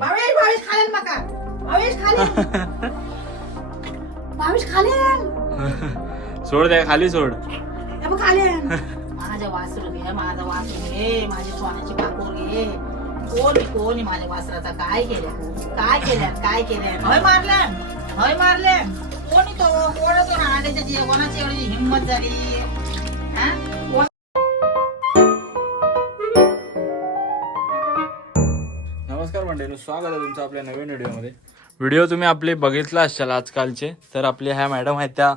भावेश भावेश खालेन माका भावेश खालेन भावेश खालेन सोड दे खाली सोड. हे बघ खालेन माझ्या वासरू घे माझा वासरू घे माझी सोन्याची पाकोर घे कोणी माझ्या वासराचा काय केलं हय मारल्यान कोणी तो आड्याच्या कोणाची एवढी हिंमत झाली हा? नमस्कार मंडळी, स्वागत आहे तुमचं आपल्या नवीन व्हिडिओमध्ये. व्हिडिओ तुम्ही आपले बघितला असाल आजकालचे. तर आपले ह्या मॅडम आहेत, त्या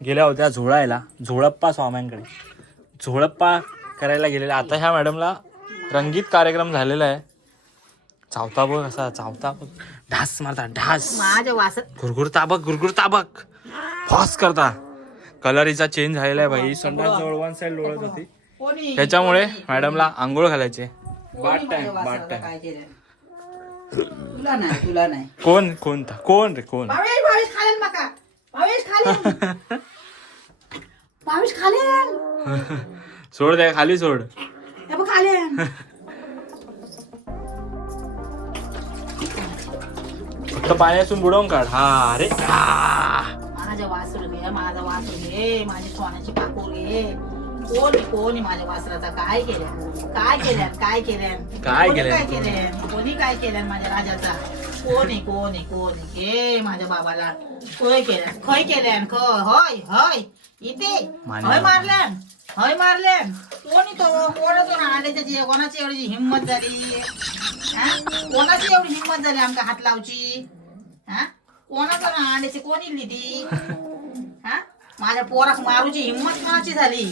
गेल्या होत्या झोळायला, झोळप्पा स्वाम्यांकडे झोळप्पा करायला गेलेल्या. आता ह्या मॅडमला रंगीत कार्यक्रम झालेला आहे. चावता बघ, असा चावता बघ, ढास मारता, ढास माझ्या वासर गुरगुरता बघ फॉस करता. कलरीचा चेंज झालेला आहे भाई. संडास जवळ वन साईड लोळत होती, त्याच्यामुळे मॅडमला आंघोळ घालायचे. बाट टाइम काय केलं तुला नाही कोण रे भावेश खालेन माका भावेश खालेन सोड दे खाली सोड. हे बघ खालेन फक्त पाण्यातून बुडवून काढ. हा अरे माझ्या वासरू घे माझी सोन्याची पाकोर घे कोणी माझ्या वासराचा काय केलं कोणी काय केलं माझ्या राजाचा कोणी घे माझ्या बाबाला खय केल्यान होय इथे हय मारल्यान कोणाचं आड्याच्या कोणाची एवढी हिंमत झाली हा? कोणाची एवढी हिंमत झाली आमका हात लावची हा? कोणाचं आड्याची कोणी लिहिली हा? माझ्या पोराक मारूची हिंमत कोणाची झाली?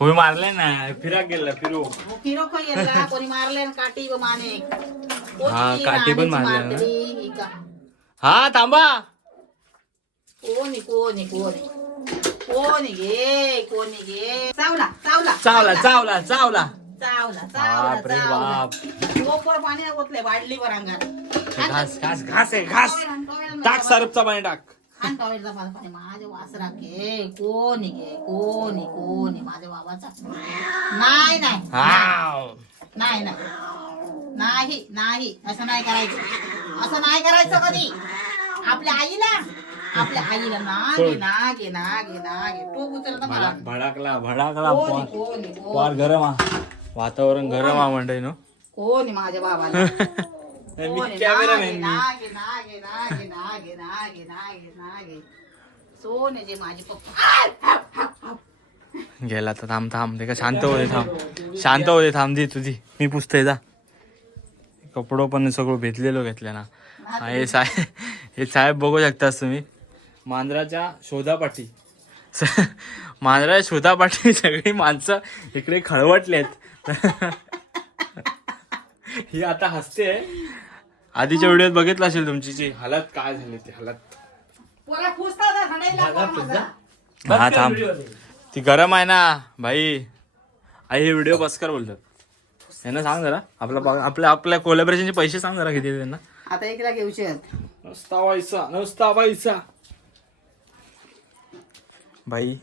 होय मारले ना, फिराक गेला फिरू. कोणी मारले काठी व माने हा, काठी पण मारली ना. हा थांबा. कोणी घे चावला बाप रे बाप. पाणी ओतले वाढली वर अंगात घास टाक, सरपचा पाणी टाक. माझ्या वासरा घे कोणी माझ्या बाबाचा नाही असं नाही करायचं कधी. आपल्या आईला नागे तो उचलता मला भडाकला वार गरम हा. वातावरण गरम हा मंडळी नो. कोणी माझ्या बाबाला नागे सोने माझी पप्पा गेला तर थांब ते का शांत होते थांब दे तुझी मी पुसते जा. कपडो पण सगळं भेटलेलो घेतलं ना. हे साहेब बघू शकतास तुम्ही. मांजराच्या शोधापाठी सगळी माणसं इकडे खळवटलेत. ही आता हसते. आधीच्या व्हिडिओत बघितलं असेल तुमची जी हालत काय झाली ती हालत. हा थांब, ती गरम आहे ना भाई. आई हे व्हिडिओ बस कर बोलतात. यांना सांग जरा आपल्या कोलॅबरेशनचे पैसे सांग जरा किती त्यांना. आता एकला घेऊचे नुसता व्हायचा भाई.